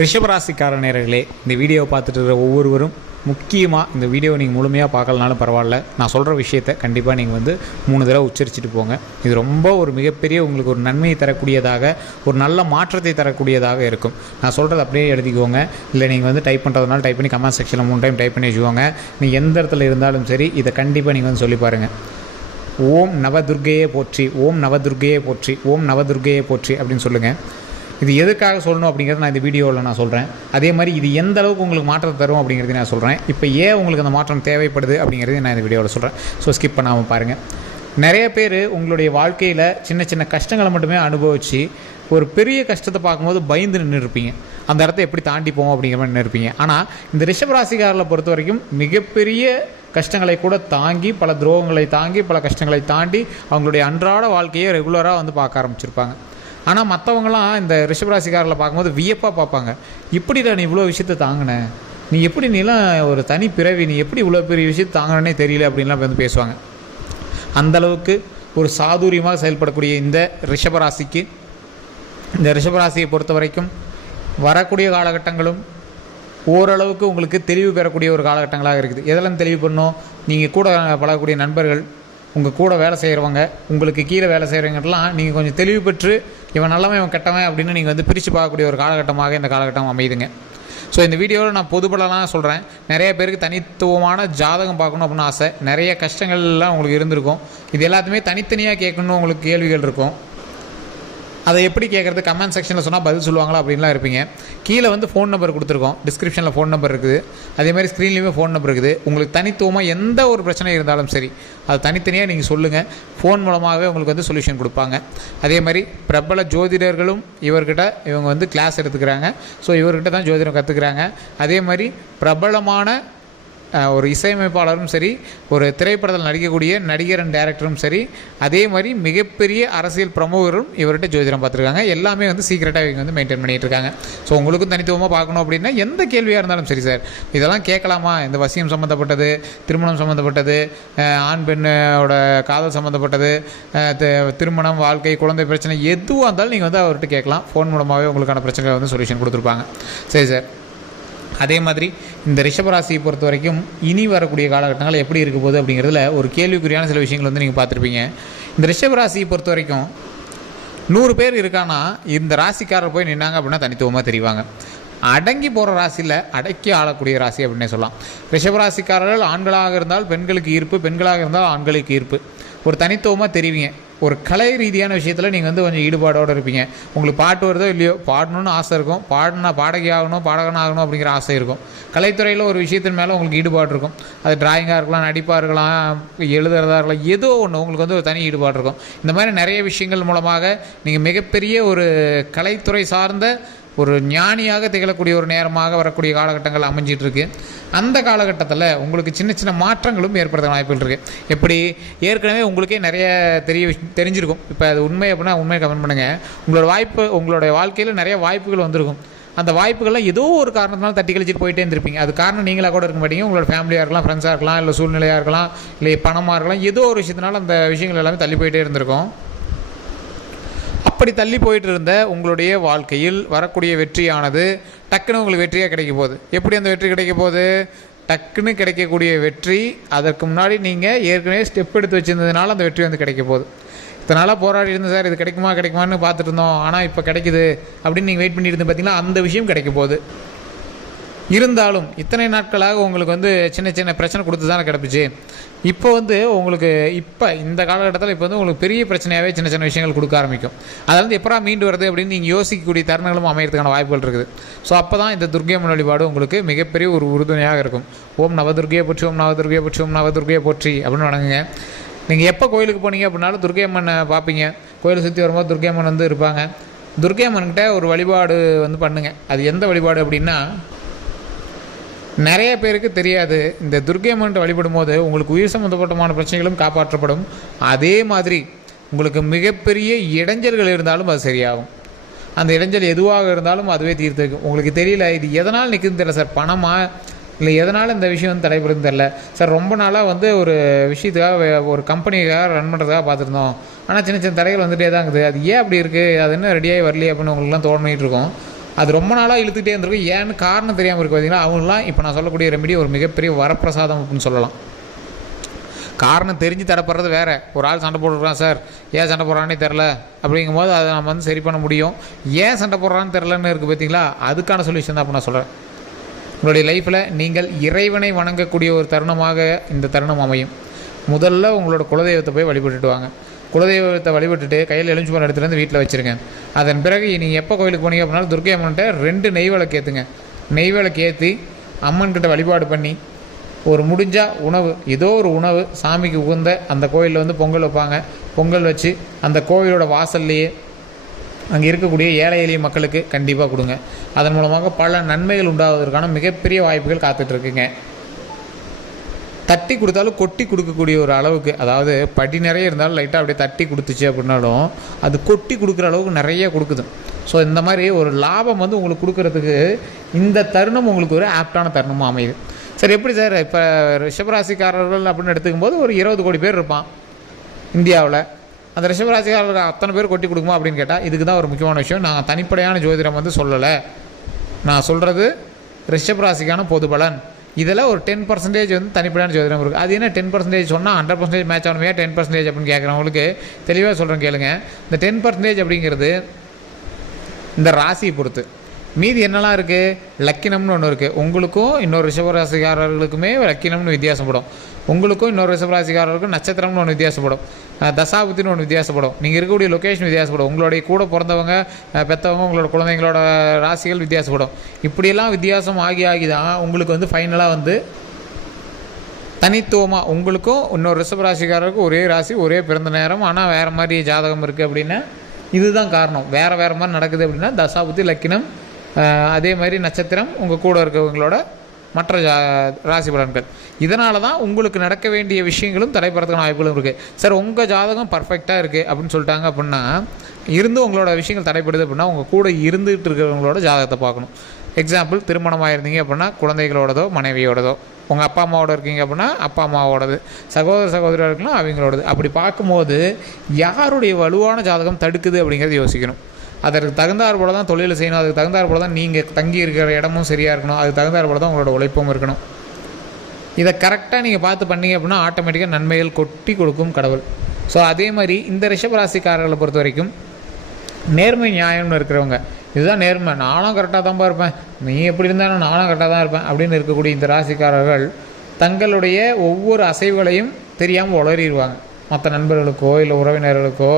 ரிஷபராசிக்கார நேயர்களே, இந்த வீடியோவை பார்த்துட்டு இருக்கிற ஒவ்வொருவரும் முக்கியமாக இந்த வீடியோவை நீங்கள் முழுமையாக பார்க்கலனாலும் பரவாயில்ல, நான் சொல்கிற விஷயத்தை கண்டிப்பாக நீங்கள் 3 தடவை உச்சரிச்சுட்டு போங்க. இது ரொம்ப ஒரு மிகப்பெரிய உங்களுக்கு ஒரு நன்மையை தரக்கூடியதாக, ஒரு நல்ல மாற்றத்தை தரக்கூடியதாக இருக்கும். நான் சொல்கிறது அப்படியே எழுதிக்கோங்க. இல்லை நீங்கள் டைப் பண்ணுறதுனால டைப் பண்ணி கமெண்ட் செக்ஷனில் 3 டைம் டைப் பண்ணி வச்சுக்கோங்க. நீங்கள் எந்த இடத்துல இருந்தாலும் சரி, இதை கண்டிப்பாக நீங்கள் சொல்லி பாருங்கள். ஓம் நவதுர்கையே போற்றி, ஓம் நவதுர்கையே போற்றி, ஓம் நவதுர்கையே போற்றி அப்படின்னு சொல்லுங்கள். இது எதுக்காக சொல்லணும் அப்படிங்கிறத நான் இந்த வீடியோவில் நான் சொல்கிறேன். அதே மாதிரி இது எந்த அளவுக்கு உங்களுக்கு மாற்றத்தை தரும் அப்படிங்கிறதையும் நான் சொல்கிறேன். இப்போ ஏன் உங்களுக்கு அந்த மாற்றம் தேவைப்படுது அப்படிங்கிறதையும் நான் இந்த வீடியோவில் சொல்கிறேன். ஸோ ஸ்கிப் பண்ணாமல் பாருங்கள். நிறைய பேர் உங்களுடைய வாழ்க்கையில் சின்ன சின்ன கஷ்டங்களை மட்டுமே அனுபவித்து ஒரு பெரிய கஷ்டத்தை பார்க்கும்போது பயந்து நின்று இருப்பீங்க. அந்த இடத்த எப்படி தாண்டி போவோம் அப்படிங்கிற மாதிரி நின்று இருப்பீங்க. ஆனால் இந்த ரிஷபராசிக்காரர்களை பொறுத்த வரைக்கும் மிகப்பெரிய கஷ்டங்களை கூட தாங்கி, பல துரோகங்களை தாங்கி, பல கஷ்டங்களை தாண்டி அவங்களுடைய அன்றாட வாழ்க்கையை ரெகுலராக பார்க்க ஆரம்பிச்சிருப்பாங்க. ஆனால் மற்றவங்களாம் இந்த ரிஷபராசிக்காரர்களை பார்க்கும்போது வியப்பாக பார்ப்பாங்க. இப்படிடா நீ இவ்வளோ விஷயத்தை தாங்கின, நீ எப்படி நீலாம் ஒரு தனி பிறவி, நீ எப்படி இவ்வளோ பெரிய விஷயத்தை தாங்கினே தெரியல அப்படின்லாம் பேசுவாங்க. அந்தளவுக்கு ஒரு சாதுரியமாக செயல்படக்கூடிய இந்த ரிஷபராசியை பொறுத்த வரைக்கும் வரக்கூடிய காலகட்டங்களும் ஓரளவுக்கு உங்களுக்கு தெளிவு பெறக்கூடிய ஒரு காலகட்டங்களாக இருக்குது. எதெல்லாம் தெளிவு பண்ணோம்? நீங்கள் கூட பழகக்கூடிய நண்பர்கள், உங்கள் கூட வேலை செய்கிறவங்க, உங்களுக்கு கீழே வேலை செய்கிறவங்கலாம் நீங்கள் கொஞ்சம் தெளிவு பெற்று இவன் நல்லவன் இவன் கெட்டவன் அப்படின்னு நீங்கள் பிரித்து பார்க்கக்கூடிய ஒரு காலகட்டமாக இந்த காலகட்டம் அமையுதுங்க. ஸோ இந்த வீடியோவில் நான் பொதுப்படலாம் சொல்கிறேன். நிறைய பேருக்கு தனித்துவமான ஜாதகம் பார்க்கணும் அப்படின்னு ஆசை. நிறைய கஷ்டங்கள்லாம் உங்களுக்கு இருந்திருக்கும். இது எல்லாத்தையுமே தனித்தனியாக கேட்கணும், உங்களுக்கு கேள்விகள் இருக்கும். அதை எப்படி கேட்குறது, கமெண்ட் செக்ஷனில் சொன்னால் பதில் சொல்லுவாங்களா அப்படின்லாம் இருப்பீங்க. கீழே ஃபோன் நம்பர் கொடுத்துருக்கோம், டிஸ்கிரிப்ஷனில் ஃபோன் நம்பர் இருக்குது. அதே மாதிரி ஸ்க்ரீன்லேயுமே ஃபோன் நம்பர் இருக்குது. உங்களுக்கு தனித்துவமாக எந்த ஒரு பிரச்சனை இருந்தாலும் சரி, அது தனித்தனியாக நீங்கள் சொல்லுங்கள். ஃபோன் மூலமாகவே உங்களுக்கு சொல்யூஷன் கொடுப்பாங்க. அதே மாதிரி பிரபல ஜோதிடர்களும் இவங்க கிளாஸ் எடுத்துக்கிறாங்க. ஸோ இவர்கிட்ட தான் ஜோதிடம் கற்றுக்குறாங்க. அதே மாதிரி பிரபலமான ஒரு இசையமைப்பாளரும் சரி, ஒரு திரைப்படத்தில் நடிக்கக்கூடிய நடிகர் அண்ட் டைரக்டரும் சரி, அதே மாதிரி மிகப்பெரிய அரசியல் பிரமுகரும் இவர்கிட்ட ஜோதிடம் பார்த்துருக்காங்க. எல்லாமே சீக்கிரட்டாக இவங்க மெயின்டைன் பண்ணிகிட்டு இருக்காங்க. ஸோ உங்களுக்கும் தனித்துவமாக பார்க்கணும் அப்படின்னா எந்த கேள்வியாக இருந்தாலும் சரி, சார் இதெல்லாம் கேட்கலாமா, இந்த வசியம் சம்மந்தப்பட்டது, திருமணம் சம்மந்தப்பட்டது, ஆண் பெண்ணோட காதல் சம்மந்தப்பட்டது, திருமணம், வாழ்க்கை, குழந்தை பிரச்சனை, எதுவாக இருந்தாலும் நீங்கள் அவர்கிட்ட கேட்கலாம். ஃபோன் மூலமாகவே உங்களுக்கான பிரச்சனைகளை சொல்யூஷன் கொடுத்துருப்பாங்க. சரி சார், அதே மாதிரி இந்த ரிஷபராசியை பொறுத்த வரைக்கும் இனி வரக்கூடிய காலகட்டங்கள் எப்படி இருக்க போகுது அப்படிங்கிறதுல ஒரு கேள்விக்குறியான சில விஷயங்கள் நீங்கள் பார்த்துருப்பீங்க. இந்த ரிஷபராசியை பொறுத்த வரைக்கும் 100 பேர் இருக்கானா இந்த ராசிக்காரர் போய் நின்னாங்க அப்படின்னா தனித்துவமாக தெரிவாங்க. அடங்கி போகிற ராசியில் அடக்கி ஆளக்கூடிய ராசி அப்படின்னே சொல்லலாம். ரிஷபராசிக்காரர்கள் ஆண்களாக இருந்தால் பெண்களுக்கு ஈர்ப்பு, பெண்களாக இருந்தால் ஆண்களுக்கு ஈர்ப்பு. ஒரு தனித்துவமாக தெரிவிங்க. ஒரு கலை ரீதியான விஷயத்தில் நீங்கள் கொஞ்சம் ஈடுபாடோடு இருப்பீங்க. உங்களுக்கு பாட்டு வருதோ இல்லையோ, பாடணுன்னு ஆசை இருக்கும். பாடகி ஆகணும், பாடகன் ஆகணும் அப்படிங்கிற ஆசை இருக்கும். கலைத்துறையில் ஒரு விஷயத்தின் மேலே உங்களுக்கு ஈடுபாடு இருக்கும். அது டிராயிங்காக இருக்கலாம், நடிப்பாக இருக்கலாம், எழுதுறதா இருக்கலாம், ஏதோ ஒன்று உங்களுக்கு ஒரு தனி ஈடுபாடு இருக்கும். இந்த மாதிரி நிறைய விஷயங்கள் மூலமாக நீங்கள் மிகப்பெரிய ஒரு கலைத்துறை சார்ந்த ஒரு ஞானியாக திகழக்கூடிய ஒரு நேரமாக வரக்கூடிய காலகட்டங்கள் அமைஞ்சிட்ருக்கு. அந்த காலகட்டத்தில் உங்களுக்கு சின்ன சின்ன மாற்றங்களும் ஏற்படுத்த வாய்ப்புகள் இருக்குது. எப்படி ஏற்கனவே உங்களுக்கே நிறைய தெரிஞ்சிருக்கும். இப்போ அது உண்மை அப்படின்னா உண்மையை கமெண்ட் பண்ணுங்கள். உங்களுடைய வாழ்க்கையில் நிறைய வாய்ப்புகள் வந்திருக்கும். அந்த வாய்ப்புகள்லாம் ஏதோ ஒரு காரணத்தினால தட்டி கழிச்சிட்டு போயிட்டே இருந்திருப்பீங்க. அது காரணம் நீங்களாக கூட இருக்க மாட்டீங்க. உங்களோட ஃபேமிலியாக இருக்கலாம், ஃப்ரெண்ட்ஸாக இருக்கலாம், இல்லை சூழ்நிலையாக இருக்கலாம், இல்லை பணமாக இருக்கலாம். ஏதோ ஒரு விஷயத்தினால அந்த விஷயங்கள் எல்லாமே தள்ளி போயிட்டே இருந்திருக்கும். அப்படி தள்ளி போயிட்டு இருந்த உங்களுடைய வாழ்க்கையில் வரக்கூடிய வெற்றியானது டக்குன்னு உங்களுக்கு வெற்றியாக கிடைக்க போகுது. எப்படி அந்த வெற்றி கிடைக்க போகுது? டக்குன்னு கிடைக்கக்கூடிய வெற்றி அதற்கு முன்னாடி நீங்கள் ஏற்கனவே ஸ்டெப் எடுத்து வச்சுருந்ததுனால அந்த வெற்றி கிடைக்க போகுது. இத்தனால போராடி இருந்தேன் சார், இது கிடைக்குமான்னு பார்த்துட்டு இருந்தோம், ஆனால் இப்போ கிடைக்குது அப்படின்னு நீங்கள் வெயிட் பண்ணிட்டு பார்த்தீங்கன்னா அந்த விஷயம் கிடைக்க போகுது. இருந்தாலும் இத்தனை நாட்களாக உங்களுக்கு சின்ன சின்ன பிரச்சனை கொடுத்து தானே கிடப்பிச்சு. இப்போ உங்களுக்கு இப்போ இந்த காலகட்டத்தில் இப்போ உங்களுக்கு பெரிய பிரச்சனையாகவே சின்ன சின்ன விஷயங்கள் கொடுக்க ஆரம்பிக்கும். அதில் எப்படா மீண்டு வருது அப்படின்னு நீங்கள் யோசிக்கக்கூடிய தருணங்களும் அமையறதுக்கான வாய்ப்புகள் இருக்குது. ஸோ அப்போ தான் இந்த துர்க்கையம்மன் வழிபாடு உங்களுக்கு மிகப்பெரிய ஒரு உறுதுணையாக இருக்கும். ஓம் நவதுர்கையை போற்றி, ஓம் நவதுர்கையை போற்றி, ஓம் நவதுர்கையை போற்றி அப்படின்னு வணங்குங்க. நீங்கள் எப்போ கோயிலுக்கு போனீங்க அப்படின்னாலும் துர்க்கையம்மனை பார்ப்பீங்க. கோயிலை சுற்றி வரும்போது துர்க்கையம்மன் இருப்பாங்க. துர்க்கையம்மன்கிட்ட ஒரு வழிபாடு பண்ணுங்கள். அது எந்த வழிபாடு அப்படின்னா, நிறைய பேருக்கு தெரியாது. இந்த துர்க்கையம்மன் வழிபடும் போது உங்களுக்கு உயிர் சம்பந்தப்பட்டமான பிரச்சனைகளும் காப்பாற்றப்படும். அதே மாதிரி உங்களுக்கு மிகப்பெரிய இடைஞ்சல்கள் இருந்தாலும் அது சரியாகும். அந்த இடைஞ்சல் எதுவாக இருந்தாலும் அதுவே தீர்த்து வைக்கும். உங்களுக்கு தெரியல இது எதனால் நிற்குதுன்னு தெரியல சார், பணமா இல்லை எதனால் இந்த விஷயம் தடைபடுதுன்னு தெரில சார். ரொம்ப நாளாக ஒரு விஷயத்துக்காக ஒரு கம்பெனிக்காக ரன் பண்ணுறதுக்காக பார்த்துருந்தோம், ஆனால் சின்ன சின்ன தடைகள் வந்துகிட்டே தான் இருக்குது. அது ஏன் அப்படி இருக்குது, அது என்ன ரெடியாகி வரலையே அப்படின்னு உங்களுக்குலாம் தோணிகிட்டு இருக்கும். அது ரொம்ப நாளாக இழுத்துக்கிட்டே இருந்திருக்கும். ஏன்னு காரணம் தெரியாமல் இருக்குது பார்த்தீங்களா. அவங்களாம் இப்போ நான் சொல்லக்கூடிய ரெமெடி ஒரு மிகப்பெரிய வரப்பிரசாதம் அப்படின்னு சொல்லலாம். காரணம் தெரிஞ்சு தடப்படுறது வேறு. ஒரு ஆள் சண்டை போட்டுருக்கான், சார் ஏன் சண்டை போடுறானே தெரில அப்படிங்கும்போது அதை நம்ம வந்து சரி பண்ண முடியும். ஏன் சண்டை போடுறான்னு தெரிலன்னு இருக்குது பார்த்தீங்களா, அதுக்கான சொல்யூஷன் தான் அப்போ நான் சொல்கிறேன். உங்களுடைய லைஃப்பில் நீங்கள் இறைவனை வணங்கக்கூடிய ஒரு தருணமாக இந்த தருணம் அமையும். முதல்ல உங்களோட குலதெய்வத்தை போய் வழிபட்டுட்டு வாங்க. குலதெய்வத்தை வழிபட்டுட்டு கையில் எலுமிச்சம்பழம் எடுத்துகிட்டு வந்து வீட்டில் வச்சுருங்க. அதன் பிறகு நீங்கள் எப்போ கோயிலுக்கு போனீங்க அப்படின்னா துர்க்கை அம்மன்கிட்ட 2 நெய் விளக்கு ஏற்றுங்க. நெய் விளக்கு ஏற்றி அம்மன்கிட்ட வழிபாடு பண்ணி ஒரு முடிஞ்சால் உணவு, ஏதோ ஒரு உணவு சாமிக்கு உகந்த அந்த கோயிலில் வந்து பொங்கல் வைப்பாங்க. பொங்கல் வச்சு அந்த கோயிலோட வாசல்லையே அங்கே இருக்கக்கூடிய ஏழை எளிய மக்களுக்கு கண்டிப்பாக கொடுங்க. அதன் மூலமாக பல நன்மைகள் உண்டாவதற்கான மிகப்பெரிய வாய்ப்புகள் காத்துட்ருக்குங்க. தட்டி கொடுத்தாலும் கொட்டி கொடுக்கக்கூடிய ஒரு அளவுக்கு, அதாவது படி நிறைய இருந்தாலும் லைட்டாக அப்படியே தட்டி கொடுத்துச்சு அப்படின்னாலும் அது கொட்டி கொடுக்குற அளவுக்கு நிறைய கொடுக்குது. ஸோ இந்த மாதிரி ஒரு லாபம் வந்து உங்களுக்கு கொடுக்கறதுக்கு இந்த தருணம் உங்களுக்கு ஒரு ஆப்டான தருணமாக அமையுது. சரி, எப்படி சார் இப்போ ரிஷபராசிக்காரர்கள் அப்படின்னு எடுத்துக்கும்போது ஒரு 20 கோடி பேர் இருப்பான் இந்தியாவில். அந்த ரிஷபராசிக்காரர்கள் அத்தனை பேர் கொட்டி கொடுக்குமா அப்படின்னு கேட்டால் இதுக்கு தான் ஒரு முக்கியமான விஷயம். நான் தனிப்படையான ஜோதிடம் வந்து சொல்லலை. நான் சொல்கிறது ரிஷபராசிக்கான பொது பலன். இதில் ஒரு 10% வந்து தனிப்படையான ஜோதிடம் இருக்குது. அது என்ன 10% சொன்னால் 100% மேட்ச் ஆகணுமே, 10% அப்படின்னு கேட்குறவங்களுக்கு தெளிவாக சொல்கிறேன் கேளுங்க. இந்த 10% அப்படிங்கிறது இந்த ராசியை பொறுத்து. மீதி என்னெல்லாம் இருக்குது, லக்கினம்னு ஒன்று இருக்குது. உங்களுக்கும் இன்னொரு ரிஷபராசிக்காரர்களுக்குமே லக்கினம்னு வித்தியாசப்படும். உங்களுக்கும் இன்னொரு ரிஷபராசிக்காரர்களுக்கும் நட்சத்திரம்னு ஒன்று வித்தியாசப்படும். தசாபுத்தின்னு ஒன்று வித்தியாசப்படும். நீங்கள் இருக்கக்கூடிய லொக்கேஷன் வித்தியாசப்படும். உங்களுடைய கூட பிறந்தவங்க பெற்றவங்க உங்களோட குழந்தைங்களோட ராசிகள் வித்தியாசப்படும். இப்படியெல்லாம் வித்தியாசம் ஆகி தான் உங்களுக்கு வந்து ஃபைனலாக வந்து தனித்துவமாக உங்களுக்கும் இன்னொரு ரிஷபராசிக்காரருக்கும் ஒரே ராசி, ஒரே பிறந்த நேரம், ஆனால் வேறு மாதிரி ஜாதகம் இருக்குது அப்படின்னா இதுதான் காரணம். வேறு மாதிரி நடக்குது அப்படின்னா தசாபுத்தி, லக்கினம், அதே மாதிரி நட்சத்திரம், உங்கள் கூட இருக்கிறவங்களோட மற்ற ராசி பலன்கள். இதனால தான் உங்களுக்கு நடக்க வேண்டிய விஷயங்களும் தடைப்படுறதுக்கான வாய்ப்புகளும் இருக்குது. சார் உங்கள் ஜாதகம் பர்ஃபெக்டாக இருக்குது அப்படின்னு சொல்லிட்டாங்க அப்படின்னா, இருந்து உங்களோட விஷயங்கள் தடைப்படுது அப்படின்னா உங்கள் கூட இருந்துகிட்டு இருக்கிறவங்களோட ஜாதகத்தை பார்க்கணும். எக்ஸாம்பிள், திருமணமாக இருந்தீங்க அப்படின்னா குழந்தைகளோடதோ மனைவியோடதோ, உங்கள் அப்பா அம்மாவோட இருக்கீங்க அப்படின்னா அப்பா அம்மாவோடது, சகோதர சகோதரியாக இருக்கலாம் அவங்களோடது. அப்படி பார்க்கும்போது யாருடைய வலுவான ஜாதகம் தடுக்குது அப்படிங்கிறது யோசிக்கணும். அதற்கு தகுந்தாற் போல தான் தொழில் செய்யணும். அதுக்கு தகுந்தாற் போல தான் நீங்கள் தங்கி இருக்கிற இடமும் சரியாக இருக்கணும். அதுக்கு தகுந்தாற் போல தான் உங்களோட உழைப்பும் இருக்கணும். இதை கரெக்டாக நீங்கள் பார்த்து பண்ணீங்க அப்படின்னா ஆட்டோமேட்டிக்காக நன்மைகள் கொட்டி கொடுக்கும் கடவுள். ஸோ அதே மாதிரி இந்த ரிஷபராசிக்காரர்களை பொறுத்த வரைக்கும் நேர்மை நியாயம்னு இருக்கிறவங்க, இதுதான் நேர்மை, நானும் கரெக்டாக தான்ப்பா இருப்பேன், நீ எப்படி இருந்தாலும் நானும் கரெக்டாக தான் இருப்பேன் அப்படின்னு இருக்கக்கூடிய இந்த ராசிக்காரர்கள் தங்களுடைய ஒவ்வொரு அசைவுகளையும் தெரியாமல் உளறிடுவாங்க. மற்ற நண்பர்களுக்கோ இல்லை உறவினர்களுக்கோ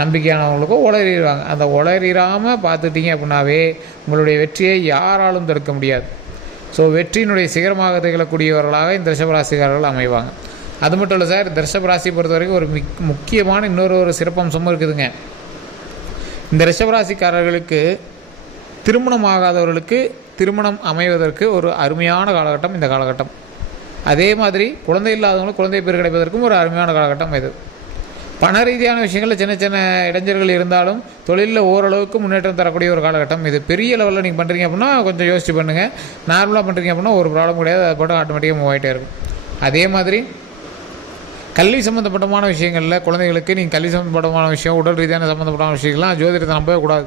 நம்பிக்கையானவங்களுக்கோ உளறிடுவாங்க. அந்த உளறிடாமல் பார்த்துட்டிங்க அப்படின்னாவே உங்களுடைய வெற்றியை யாராலும் தடுக்க முடியாது. ஸோ வெற்றியினுடைய சிகரமாக திகழக்கூடியவர்களாக இந்த ரிஷபராசிக்காரர்கள் அமைவாங்க. அது மட்டும் இல்லை சார், இந்த ரிஷபராசியை பொறுத்த வரைக்கும் ஒரு முக்கியமான இன்னொரு சிறப்பம்சமும் இருக்குதுங்க. இந்த ரிஷபராசிக்காரர்களுக்கு திருமணம் ஆகாதவர்களுக்கு திருமணம் அமைவதற்கு ஒரு அருமையான காலகட்டம் இந்த காலகட்டம். அதே மாதிரி குழந்தை இல்லாதவங்களுக்கு குழந்தை பேர் கிடைப்பதற்கும் ஒரு அருமையான காலகட்டம் இது. பண ரீதியான விஷயங்களில் சின்ன சின்ன இடைஞ்சல்கள் இருந்தாலும் தொழிலில் ஓரளவுக்கு முன்னேற்றம் தரக்கூடிய ஒரு காலகட்டம் இது. பெரிய லெவலில் நீங்கள் பண்ணுறீங்க அப்படின்னா கொஞ்சம் யோசிச்சு பண்ணுங்கள். நார்மலாக பண்ணுறீங்க அப்படின்னா ஒரு ப்ராப்ளம் கிடையாது, அதை போட்டு ஆட்டோமேட்டிக்காக மூவ் ஆகிட்டே இருக்கும். அதே மாதிரி கல்வி சம்மந்தப்பட்டமான விஷயங்களில் குழந்தைகளுக்கு நீங்கள் கல்வி சம்மந்தப்பட்டமான விஷயம், உடல் ரீதியான சம்மந்தப்பட்டமான விஷயங்கள்லாம் ஜோதிடத்தை நம்பவே கூடாது.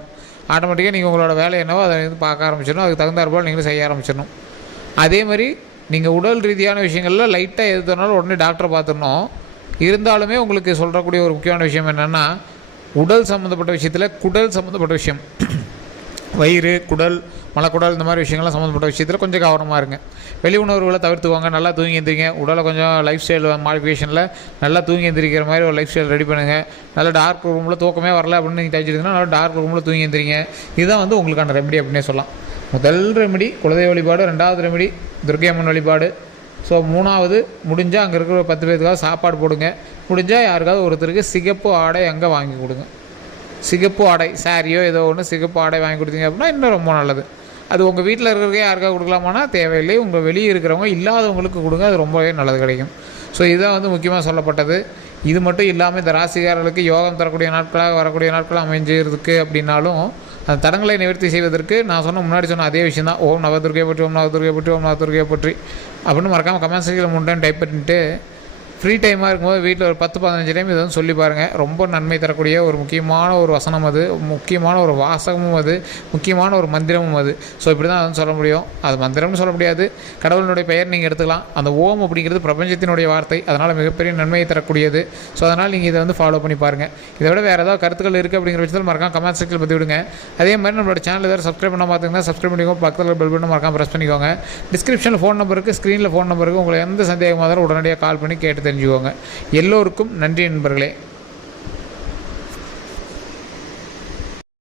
ஆட்டோமேட்டிக்காக நீங்கள் உங்களோட வேலை என்னவோ அதை வந்து பார்க்க ஆரம்பிச்சிடணும். அதுக்கு தகுந்தாற்போல் நீங்களும் செய்ய ஆரம்பிச்சிடணும். அதே மாதிரி நீங்கள் உடல் ரீதியான விஷயங்களில் லைட்டாக எது தோணாலும் உடனே டாக்டரை பார்த்துடணும். இருந்தாலுமே உங்களுக்கு சொல்கிறக்கூடிய ஒரு முக்கியமான விஷயம் என்னென்னா, உடல் சம்மந்தப்பட்ட விஷயத்தில் குடல் சம்மந்தப்பட்ட விஷயம், வயிறு, குடல், மலக்குடல், இந்த மாதிரி விஷயங்கள்லாம் சம்மந்தப்பட்ட விஷயத்தில் கொஞ்சம் கவனமாக இருங்க. வெளி உணர்வுகளை தவிர்த்துவாங்க. நல்லா தூங்கி எந்திரிங்க. உடலை கொஞ்சம் லைஃப் ஸ்டைல் மாடிஃபிகேஷனில் நல்லா தூங்கி எந்திரிக்கிற மாதிரி ஒரு லைஃப் ஸ்டைல் ரெடி பண்ணுங்கள். நல்லா டார்க் ரூமில் தூக்கமே வரல அப்படின்னு நீங்கள் தெரிஞ்சுக்கிங்கன்னா நல்லா டார்க் ரூமில் தூங்கி எந்திரிங்க. இதுதான் வந்து உங்களுக்கான ரெமெடி அப்படின்னே சொல்லலாம். முதல் ரெமெடி குலதெய்வ வழிபாடு, 2வது ரெமெடி துர்க்கை அம்மன் வழிபாடு. ஸோ 3வது முடிஞ்சால் அங்கே இருக்கிற 10 பேருக்காவது சாப்பாடு போடுங்க. முடிஞ்சால் யாருக்காவது ஒருத்தருக்கு சிகப்பு ஆடை அங்கே வாங்கி கொடுங்க. சிகப்பு ஆடை, சாரியோ ஏதோ ஒன்று சிகப்பு ஆடை வாங்கி கொடுத்தீங்க அப்படின்னா இன்னும் ரொம்ப நல்லது. அது உங்கள் வீட்டில் இருக்கிறவங்க யாருக்காவது கொடுக்கலாமான்னா தேவையில்லை. உங்கள் வெளியே இருக்கிறவங்க இல்லாதவங்களுக்கு கொடுங்க, அது ரொம்பவே நல்லது கிடைக்கும். ஸோ இதுதான் வந்து முக்கியமாக சொல்லப்பட்டது. இது மட்டும் இல்லாமல் இந்த ராசிக்காரர்களுக்கு யோகம் தரக்கூடிய நாட்களாக வரக்கூடிய நாட்கள் அமைஞ்சிருக்கு அப்படின்னாலும் அந்த தடங்களை நிவர்த்தி செய்வதற்கு நான் முன்னாடி சொன்ன அதே விஷயம் தான். ஓம் நவதுர்கை பற்றி, ஓம் நவதுர்கை பற்றி, ஓம் நவதுர்கை பற்றி அப்படின்னு மறக்காமல் கமெண்ட் செக்ஷனில் 3 டைம் டைப் பண்ணிட்டு ஃப்ரீ டைமாக இருக்கும்போது வீட்டில் ஒரு 10-15 டைம் இதை வந்து சொல்லி பாருங்கள். ரொம்ப நன்மை தரக்கூடிய ஒரு முக்கியமான ஒரு வசனம் அது, முக்கியமான ஒரு வாசகமும் அது, முக்கியமான ஒரு மந்திரமும் அது. ஸோ இப்படி தான் வந்து சொல்ல முடியும். அது மந்திரம்னு சொல்ல முடியாது, கடவுளினுடைய பெயர் நீங்கள் எடுத்துக்கலாம். அந்த ஓம் அப்படிங்கிறது பிரபஞ்சத்தினுடைய வார்த்தை, அதனால் மிகப்பெரிய நன்மையை தரக்கூடியது. ஸோ அதனால் நீங்கள் இதை வந்து ஃபாலோ பண்ணி பாருங்கள். இதை விட வேறு ஏதாவது கருத்துக்கள் இருக்குது அப்படிங்கிற பட்சத்தில் மறக்காம கமெண்ட் செக்ஷனில் பற்றி விடுங்க. அதே மாதிரி நம்மளோட சேனல் ஏதாவது சப்ஸ்கிரைப் பண்ண பார்த்தீங்கன்னா சப்ஸ்கிரைப் பண்ணிக்கோங்க, பக்கத்தில் பெல் பட்டன் மறக்காம ப்ரெஸ் பண்ணிக்கோங்க. டிஸ்கிரிப்ஷனில் ஃபோன் நம்பர் இருக்குது, ஸ்க்ரீனில் ஃபோன் நம்பர் இருக்குது. உங்களுக்கு எந்த சந்தேகமாக இருந்தாலும் உடனடியாக கால் பண்ணி கேட்டு தெரிஞ்சுக்கோங்க. எல்லோருக்கும் நன்றி நண்பர்களே.